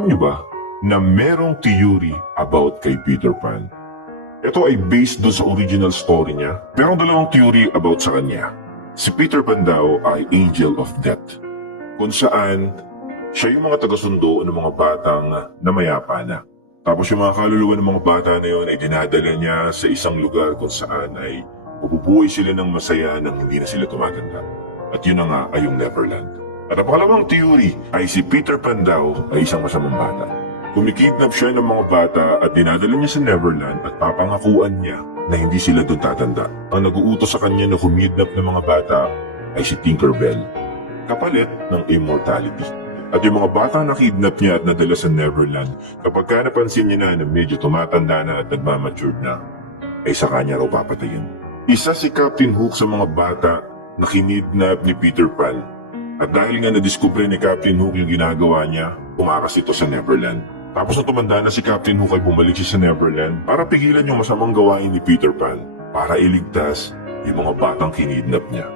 Alam niyo ba na merong theory about kay Peter Pan? Ito ay based doon sa original story niya. Merong dalawang theory about sa kanya. Si Peter Pan daw ay angel of death, kung saan siya yung mga tagasundo ng mga batang namayapa na. Tapos yung mga kaluluwa ng mga bata na yun ay dinadala niya sa isang lugar kung saan ay mabubuhay sila ng masaya nang hindi na sila tumatanda. At yun na nga ay yung Neverland. At ang pangalawang theory ay si Peter Pan daw ay isang masamang bata. Kumikidnap siya ng mga bata at dinadala niya sa Neverland at papangakuan niya na hindi sila doon tatanda. Ang nag-uutos sa kanya na kumidnap ng mga bata ay si Tinkerbell, kapalit ng immortality. At yung mga bata na kidnap niya at nadala sa Neverland, kapag ka napansin niya na medyo tumatanda na at nagmamature na, ay sa kanya raw papatayin. Isa si Captain Hook sa mga bata na kinidnap ni Peter Pan. At dahil nga nadiskubre ni Captain Hook yung ginagawa niya, umakas ito sa Neverland. Tapos nung tumanda na si Captain Hook ay bumalik siya sa Neverland para pigilan yung masamang gawain ni Peter Pan, para iligtas yung mga batang kinidnap niya.